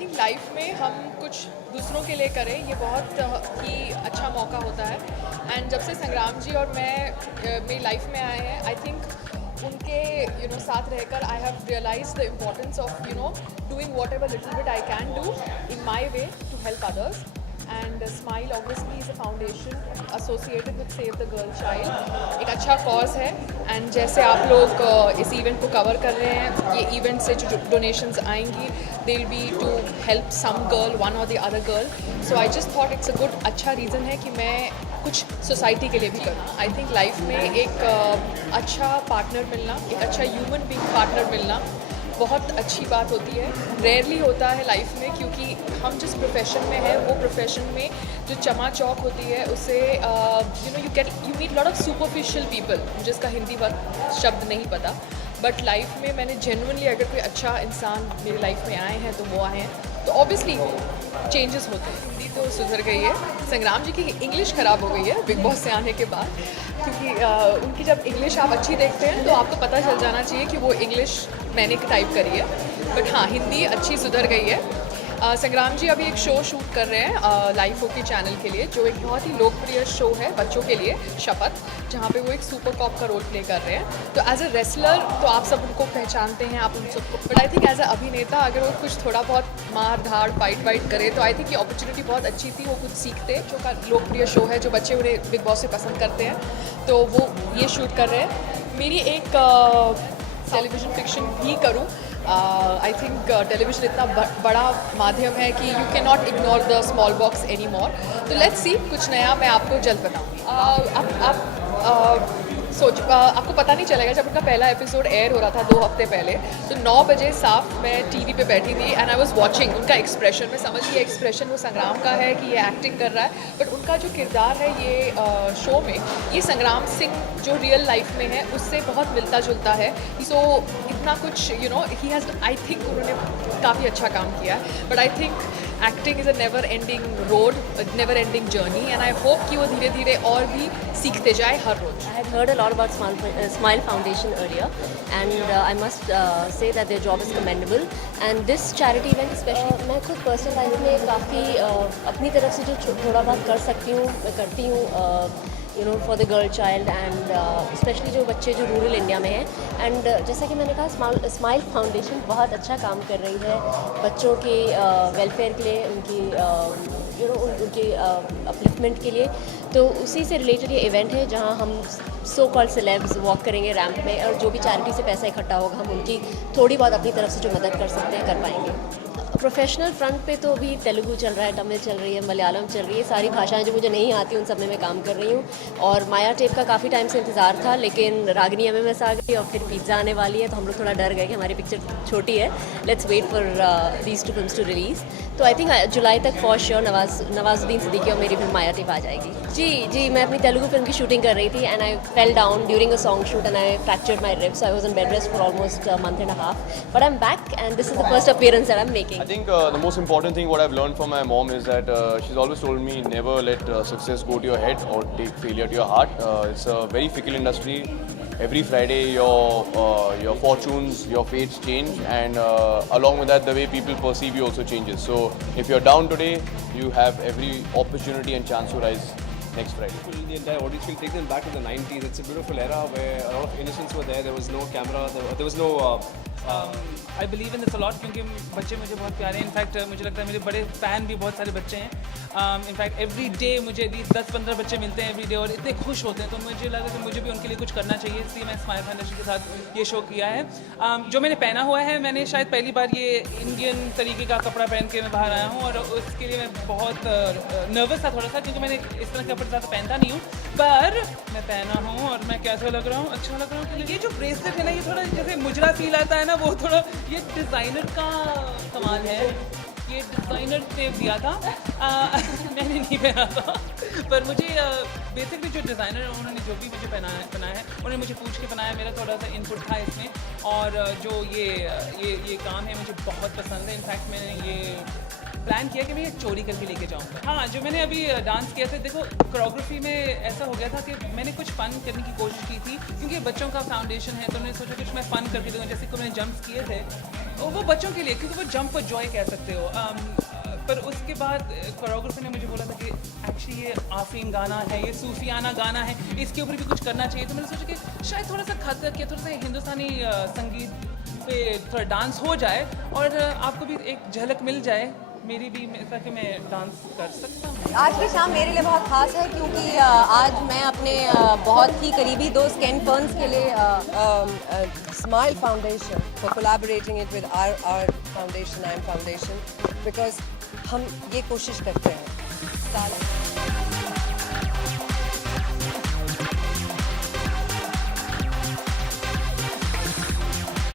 Think life में हम कुछ दूसरों के लिए करें, ये बहुत ही अच्छा मौका होता है। एंड जब से संग्राम जी और मैं मेरी लाइफ में आए हैं, आई थिंक उनके साथ रहकर I have realise the importance of doing whatever little bit I can do in my way to help others. And Smile obviously is a foundation associated with save the girl child, एक अच्छा cause है। And जैसे आप लोग इस event को cover कर रहे हैं, ये इवेंट से जो डोनेशंस आएंगी they will be to help some girl, one or the other girl. So I just thought it's a good, अच्छा रीज़न है कि मैं कुछ सोसाइटी के लिए भी करूँ। आई थिंक लाइफ में एक अच्छा पार्टनर मिलना, एक अच्छा ह्यूमन बीइंग पार्टनर मिलना बहुत अच्छी बात होती है। रेयरली होता है लाइफ में, क्योंकि हम जिस प्रोफेशन में हैं वो प्रोफेशन में जो चमा चौक होती है उसे you meet lot of superficial people, जिसका हिंदी शब्द नहीं पता। बट लाइफ में मैंने जेन्युइनली, अगर कोई अच्छा इंसान मेरी लाइफ में आए हैं तो वो आए हैं, तो ऑब्वियसली चेंजेस होते हैं। हिंदी तो सुधर गई है, संग्राम जी की इंग्लिश ख़राब हो गई है बिग बॉस से आने के बाद, क्योंकि उनकी जब इंग्लिश आप अच्छी देखते हैं तो आपको पता चल जाना चाहिए कि वो इंग्लिश मैंने टाइप करी है। बट हाँ, हिंदी अच्छी सुधर गई है। संग्राम जी अभी एक शो शूट कर रहे हैं लाइफ ओके चैनल के लिए, जो एक बहुत ही लोकप्रिय शो है बच्चों के लिए, शपथ, जहाँ पे वो एक सुपर कॉप का रोल प्ले कर रहे हैं। तो एज अ रेसलर तो आप सब उनको पहचानते हैं, आप उन सबको, but I think as a अभिनेता अगर वो कुछ थोड़ा बहुत मार धाड़ फाइट वाइट करे तो आई थिंक ये अपॉर्चुनिटी बहुत अच्छी थी। वो कुछ सीखते, जो का लोकप्रिय शो है, जो बच्चे उन्हें बिग बॉस से पसंद करते हैं, तो वो ये शूट कर रहे हैं। मेरी एक टेलीविज़न फिक्शन भी करूँ। आई थिंक टेलीविज़न इतना बड़ा माध्यम है कि you can not ignore the small box any more. तो लेट्स सी, कुछ नया मैं आपको जल्द बताऊँगी। आप आपको पता नहीं चलेगा, जब उनका पहला एपिसोड एयर हो रहा था 2 हफ्ते पहले, तो 9 बजे साफ मैं टीवी पे बैठी थी एंड आई वाज वाचिंग उनका एक्सप्रेशन। मैं समझ ये एक्सप्रेशन वो संग्राम का है कि ये एक्टिंग कर रहा है, बट उनका जो किरदार है ये शो में, ये संग्राम सिंह जो रियल लाइफ में है उससे बहुत मिलता जुलता है। सो इतना कुछ ही हैज़, आई थिंक उन्होंने काफ़ी अच्छा काम किया है। But I think acting is a never ending road, never ending journey, and I hope कि वो धीरे धीरे और भी सीखते जाए हर रोज। I had heard a lot about Smile Foundation earlier, and I must say that their job is commendable. And this charity event especially, मैं खुद पर्सनल लाइफ में काफ़ी अपनी तरफ से जो थोड़ा बहुत कर सकती हूँ मैं करती हूँ, for the girl child and specially जो बच्चे जो रूरल इंडिया में हैं। एंड जैसा कि मैंने कहा, स्माइल फाउंडेशन बहुत अच्छा काम कर रही है बच्चों के वेलफेयर के लिए, उनके अपलिफ्टमेंट के लिए। तो उसी से रिलेटेड ये इवेंट है जहां हम सो कॉल्ड सेलेब्स वॉक करेंगे रैंप में, और जो भी चैरिटी से पैसा इकट्ठा होगा हम उनकी थोड़ी बहुत अपनी तरफ से जो मदद कर सकते हैं कर पाएंगे। प्रोफेशनल फ्रंट पे तो अभी तेलुगु चल रहा है, तमिल चल रही है, मलयालम चल रही है, सारी भाषाएं जो मुझे नहीं आती उन सब में मैं काम कर रही हूँ। और माया टेप का काफ़ी टाइम से इंतज़ार था, लेकिन रागनी एमएमएस आ गई और फिर पिज़्ज़ा आने वाली है, तो हम लोग थोड़ा डर गए कि हमारी पिक्चर छोटी है, let's wait for these 2 films to release. तो आई थिंक जुलाई तक फॉर श्योर नवाजुद्दीन सिद्दीकी और मेरी फिल्म माया टेप आ जाएगी। जी, मैं अपनी तेलुगु फिल्म की शूटिंग कर रही थी and I fell down during a song shoot and I fractured my ribs, so I was on bed rest for almost a month and a half, but I'm back and this is the first appearance that I'm making. I think the most important thing what I've learned from my mom is that she's always told me never let success go to your head or take failure to your heart. It's a very fickle industry. Every Friday your fortunes, your fates change, and along with that the way people perceive you also changes. So if you're down today, you have every opportunity and chance to rise next Friday. The entire audience will take them back to the 90s. It's a beautiful era where a lot of innocence were there. There was no camera. There was no. I believe in this a lot, क्योंकि बच्चे मुझे बहुत प्यारे हैं। In fact मुझे लगता है मेरे बड़े फ़ैन भी बहुत सारे बच्चे हैं। इनफैक्ट एवरी डे मुझे 10-15 बच्चे मिलते हैं एवरी डे और इतने खुश होते हैं, तो मुझे लगा कि मुझे भी उनके लिए कुछ करना चाहिए, इसलिए मैं स्माइल फाउंडेशन के साथ ये शो किया है। जो मैंने पहना हुआ है, मैंने शायद पहली बार ये इंडियन तरीके का कपड़ा पहन के मैं बाहर आया हूँ, और उसके लिए मैं बहुत नर्वस था थोड़ा सा, क्योंकि मैंने इस तरह के कपड़े ज़्यादा पहनता नहीं हूँ, पर मैं पहना हूँ और मैं कैसा लग रहा हूँ, अच्छा लग रहा हूँ। ये जो ब्रेसलेट है ना, ये थोड़ा जैसे मुजरा फील आता है ना, वो थोड़ा ये डिज़ाइनर का कमाल है। ये डिज़ाइनर ने दिया था, मैंने नहीं पहना था, पर मुझे बेसिकली जो डिज़ाइनर उन्होंने जो भी मुझे बनाया है उन्होंने मुझे पूछ के बनाया, मेरा थोड़ा सा इनपुट था इसमें, और जो ये काम है मुझे बहुत पसंद है। इनफैक्ट मैंने ये प्लान किया कि मैं ये चोरी करके लेके जाऊँगा। हाँ, जो मैंने अभी डांस किया था, देखो कोरियोग्राफी में ऐसा हो गया था कि मैंने कुछ फ़न करने की कोशिश की थी, क्योंकि बच्चों का फाउंडेशन है, तो मैंने सोचा कुछ मैं फ़न करके दूँगा। जैसे कि मैंने जंप्स किए थे, वो बच्चों के लिए, क्योंकि वो जंप को जॉय कह सकते हो। पर उसके बाद कोरियोग्राफर ने मुझे बोला था कि एक्चुअली ये आफीन गाना है, ये सूफियाना गाना है, इसके ऊपर भी कुछ करना चाहिए। तो मैंने सोचा कि शायद थोड़ा सा खतक या थोड़ा सा हिंदुस्तानी संगीत पे थोड़ा डांस हो जाए और आपको भी एक झलक मिल जाए मेरी भी, ताकि मैं डांस कर सकता हूँ। आज की शाम मेरे लिए बहुत खास है क्योंकि आज मैं अपने बहुत ही करीबी दोस्त केन फर्न्स के लिए Smile Foundation for collaborating it with our foundation, I am foundation, because हम ये कोशिश करते हैं साल